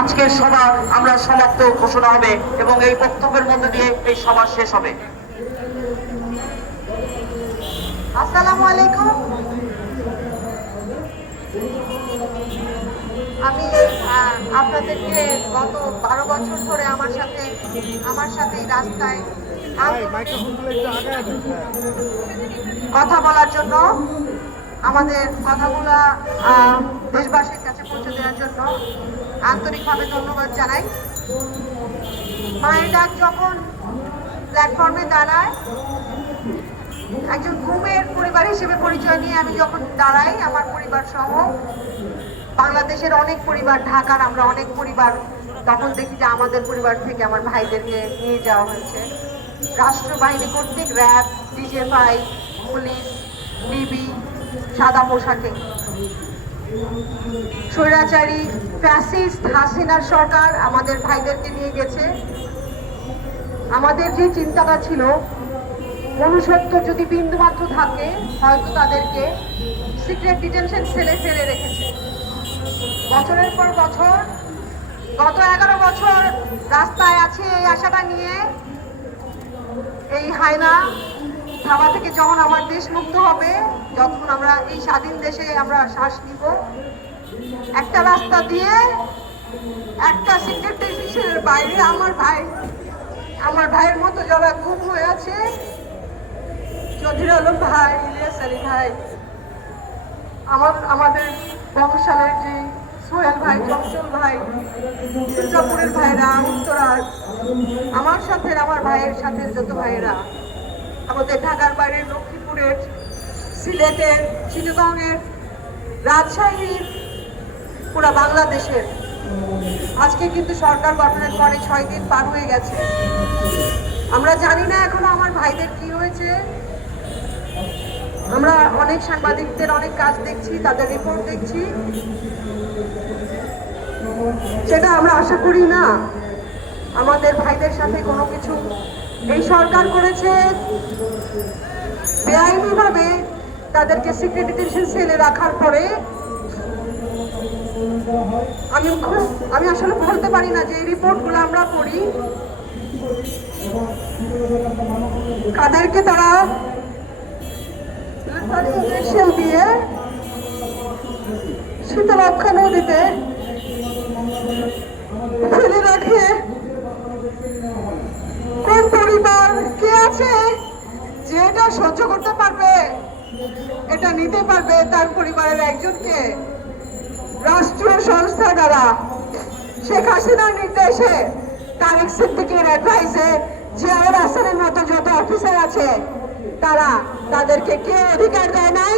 আজকের সভা আমরা সমাপ্ত ঘোষণা হবে এবং এই বক্তব্যের মধ্যে দিয়ে এই সভা শেষ হবে। আসসালামু আলাইকুম। আমি আপনাদেরকে গত 12 বছর ধরে আমার সাথে এই রাস্তায় কথা বলার জন্য, আমাদের কথাগুলো দেশবাসীর কাছে পৌঁছে দেওয়ার জন্য আন্তরিকভাবে ধন্যবাদ জানাই। মায়ের ডাক যখন প্ল্যাটফর্মে দাঁড়ায়, একজন ঘুমের পরিবার হিসেবে পরিচয় নিয়ে আমি যখন দাঁড়াই, আমার পরিবার সহ বাংলাদেশের অনেক পরিবার, ঢাকার আমরা অনেক পরিবার, তখন দেখি যে আমাদের পরিবার থেকে আমার ভাইদেরকে নিয়ে যাওয়া হয়েছে রাষ্ট্রবাহিনী কর্তৃক, র্যাব, ডিজিএফআই, পুলিশ, ডিবি, সাদা পোশাকে। স্বৈরাচারী ফ্যাসিস্ট হাসিনার সরকার আমাদের ভাইদেরকে নিয়ে গেছে। আমাদের যে চিন্তাটা ছিল, মনুষ্যত্ব যদি বিন্দুমাত্র থাকে, হয়তো তাদেরকে সিক্রেট ডিটেনশন সেলে ফেলে রেখেছে। বছরের পর বছর, গত 11 বছর রাস্তায় আছে এই আশাটা নিয়ে, এই হায়না থাবা থেকে যখন আমার দেশ মুক্ত হবে, যখন আমরা এই স্বাধীন দেশে আমরা শ্বাস নিব, একটা রাস্তা দিয়ে, একটা সিক্রেট ডিটেনশনের বাইরে আমার ভাইয়ের মতো যারা গুম হয়ে আছে, চৌধুরী আলম ভাই, ইলিয়াস আলী ভাই, আমাদের বংশালের যে সোহেল ভাই, চঞ্চল ভাই, দুর্গাপুরের ভাইরা, উত্তরার, আমার সাথে আমার ভাইয়ের সাথে যত ভাইয়েরা, আমাদের ঢাকার বাইরের, লক্ষ্মীপুরের, সিলেটের, চিটাগংয়ের, রাজশাহীর, পুরা বাংলাদেশের, আজকে কিন্তু সরকার গঠনের পরে 6 দিন পার হয়ে গেছে। আমরা জানি না এখনো আমার ভাইদের কি হয়েছে। আমরা অনেক সাংবাদিকদের অনেক কাজ দেখছি, তাদের রিপোর্ট দেখছি, সেটা আমরা আশা করি না আমাদের ভাইদের সাথে কোনো কিছু এই সরকার করেছে। বেআইনিভাবে তাদেরকে সিক্রেট ডিটেনশন সেলে রাখার পরে আমি আসলে বলতে পারি না যে এই রিপোর্টগুলো আমরা পড়ি, কাদেরকে তারা ইঞ্জেকশন দিয়ে শীতলক্ষা নদীতে ফেলে রাখে। কোন পরিবার কে আছে যে এটা সহ্য করতে পারবে, এটা নিতে পারবে? তার পরিবারের একজনকে রাষ্ট্রীয় সংস্থা দ্বারা শেখ হাসিনার নির্দেশে, তারেক সিদ্দিকীর অ্যাডভাইসে, জিয়াউর হাসানের মতো যত অফিসার আছে, তাদেরকে কে অধিকার দেয় নাই